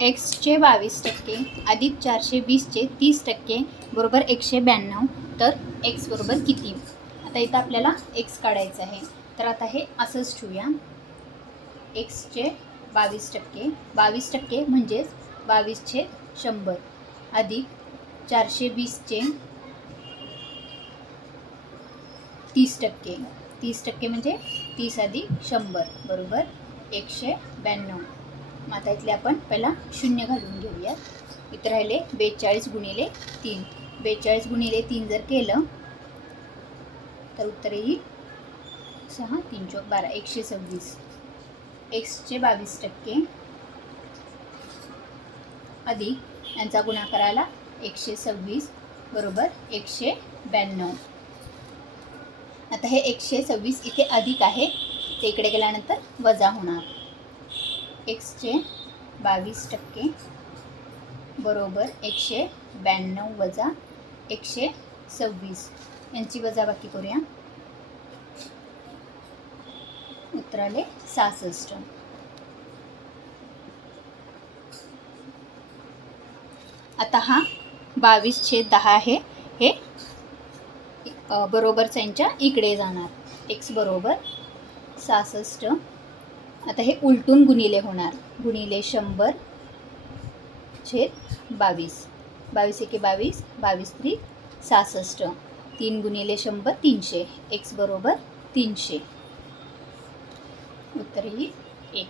एक्सचे 22% अधिक 420चे 30% बरोबर 192. तर एक्स बरोबर किती? आता इथं आपल्याला एक्स काढायचं आहे. तर आता हे असंच ठेवूया. एक्सचे 22%, 22% म्हणजेच 22/100 अधिक 420चे 30%, 30% म्हणजे 30 अधिक 100 बरोबर 192. मग आता इथले आपण पहिला 0 घालून घेऊयात. इथं राहिले 42 गुणिले 3. 42 गुणिले 3 जर केलं तर उत्तर येईल 6 3 चौक 12, 126. एक्सचे 22% अधिक यांचा गुणाकार आला 126 बरोबर 192. आता हे 126 इथे अधिक आहे, ते इकडे गेल्यानंतर वजा होणार. एक्सचे 22% बरोबर 192 वजा 126 यांची वजाबाकी करूया. उत्तर आले 66. आता हा 22/10 आहे, हे बरोबरचा यांच्या इकडे जाणार. एक्स बरोबर 66. आता हे उलटून गुणिले होणार. गुणिले 100/22. 22 एके 22, 22 त्रिक 66. 3 गुणिले 100 300. एक्स बरोबर 300. उत्तर येईल 1.